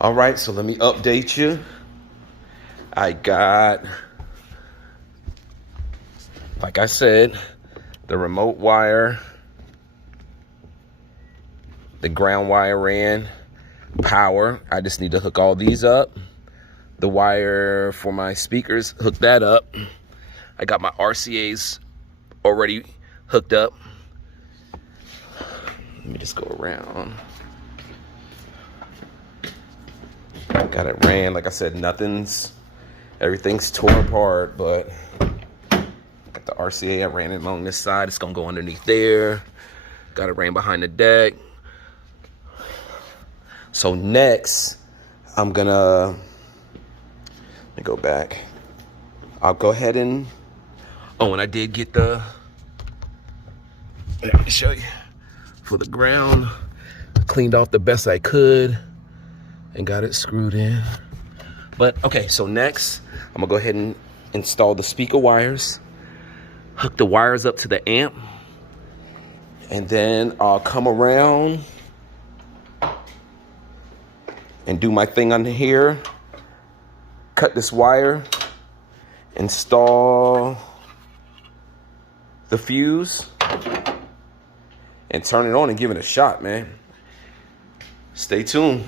All right, so let me update you. I got, like I said, the remote wire, the ground wire ran, power. I just need to hook all these up. The wire for my speakers, hook that up. I got my RCAs already hooked up. Let me just go around. Got it ran, like I said, everything's torn apart, but got the RCA, I ran it along this side. It's gonna go underneath there. Got it ran behind the deck. So next, let me go back. I'll go ahead and, and I did get let me show you. For the ground, cleaned off the best I could and got it screwed in. But okay, so next, I'm gonna go ahead and install the speaker wires, hook the wires up to the amp, and then I'll come around and do my thing under here, cut this wire, install the fuse, and turn it on and give it a shot, man. Stay tuned.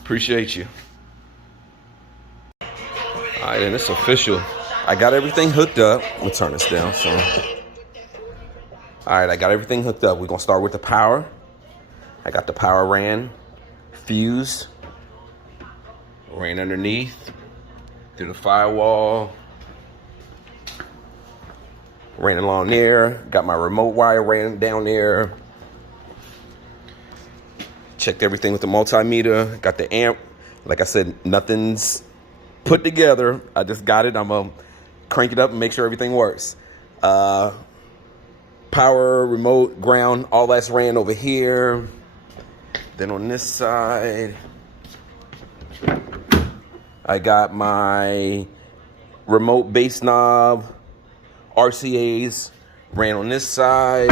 Appreciate you. All right, and it's official. I got everything hooked up. Let me turn this down. So, all right, I got everything hooked up. We're gonna start with the power. I got the power ran, fuse, ran underneath, through the firewall, ran along there. Got my remote wire ran down there. Checked everything with the multimeter. Got the amp. Like I said, nothing's put together. I just got it. I'm gonna crank it up and make sure everything works. Power, remote, ground, all that's ran over here. Then on this side, I got my remote bass knob, RCAs, ran on this side.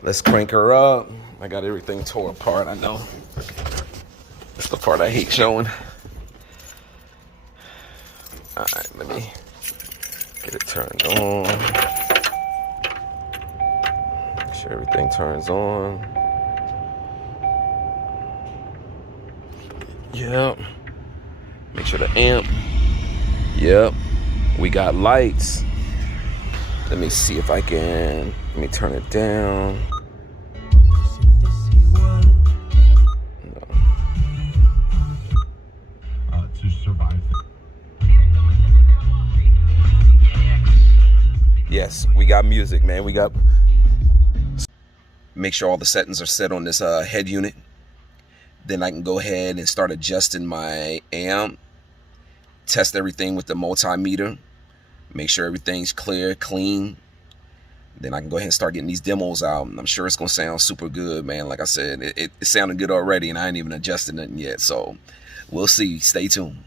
Let's crank her up. I got everything tore apart, I know. That's the part I hate showing. All right, let me get it turned on. Make sure everything turns on. Yep. Make sure the amp. Yep. We got lights. Let me see if I can. Let me turn it down. Yes, we got music, man. We got. Make sure all the settings are set on this head unit. Then I can go ahead and start adjusting my amp. Test everything with the multimeter. Make sure everything's clear, clean. Then I can go ahead and start getting these demos out. I'm sure it's gonna sound super good, man. Like I said, it sounded good already, and I ain't even adjusted nothing yet. So we'll see. Stay tuned.